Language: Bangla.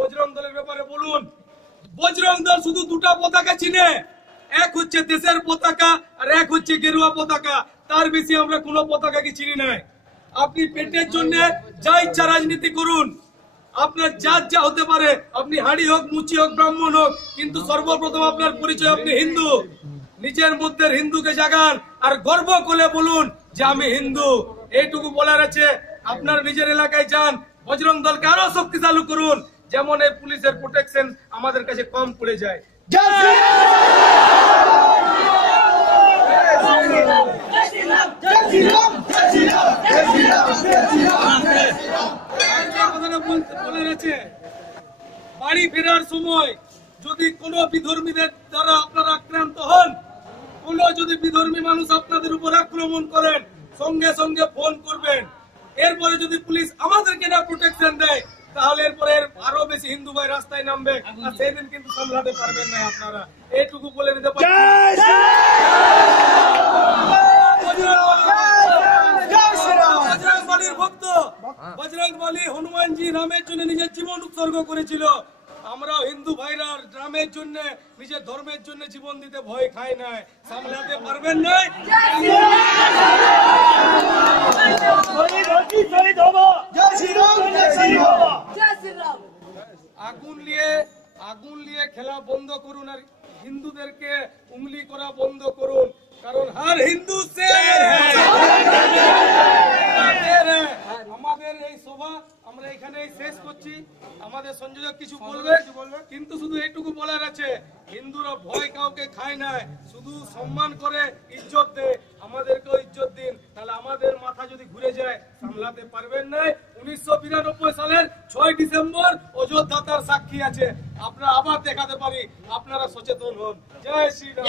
বজরং দলের ব্যাপারে বলুন। বজরং দল শুধু দুটা পতাকা চিনে, এক হচ্ছে দেশের পতাকা আর এক হচ্ছে গেরুয়া পতাকা, তার বেশি আমরা কোনো পতাকাকে চিনি নাই। আপনি পেটের জন্য যা ইচ্ছা রাজনীতি করুন, আপনার জাত যা হতে পারে, আপনি হাড়ি হোক, মুচি হোক, ব্রাহ্মণ হোক, কিন্তু সর্বপ্রথম আপনার পরিচয় আপনি হিন্দু। নিজের মধ্যে হিন্দুকে জাগান আর গর্ব করে বলুন যে আমি হিন্দু। এইটুকু বলার আছে। আপনার নিজের এলাকায় যান, বজরং দলকে আরো শক্তিশালী করুন, যেমন এই পুলিশের প্রোটেকশন আমাদের কাছে কম পড়ে যায়। বাড়ি ফেরার সময় যদি কোনো বিধর্মীদের দ্বারা আপনারা আক্রান্ত হন, কোন যদি বিধর্মী মানুষ আপনাদের উপর আক্রমণ করেন, সঙ্গে সঙ্গে ফোন করবেন। এরপরে যদি পুলিশ আমাদেরকে না প্রোটেকশন দেয়, তাহলে এরপরে আরো বেশি হিন্দু ভাই রাস্তায় নামবে, আর সেদিন কিন্তু সামলাতে পারবেন না আপনারা। এইটুকু বলে দিতে পারি। বজরংবলী হনুমানজি রামের জন্য নিজের জীবন উৎসর্গ করেছিল। আমরা হিন্দু ভাইরা রামের জন্য, নিজের ধর্মের জন্য জীবন দিতে ভয় খাই নাই। সামলাতে পারবেন না। আগুন নিয়ে খেলা বন্ধ করুন আর হিন্দুদেরকে উংলি করা বন্ধ করুন, কারণ হর হিন্দু সে আমাদের এই সভা আমরা এখানে শেষ করছি। আমাদের সংযোজক কিছু বলবে, কিন্তু শুধু এইটুকু বলার আছে, হিন্দুরা ভয় কাউকে খায় না, শুধু সম্মান করে, ইজ্জত দেয়। আমাদেরকেও ইজ্জত দিন, তাহলে আমাদের মাথা যদি ঘুরে যায় সামলাতে পারবেন না। 1992 সালের 6 ডিসেম্বর অযোধ্যা তার সাক্ষী আছে, আপনারা আবার দেখাতে পারি। আপনারা সচেতন হন। জয় শ্রীরাম।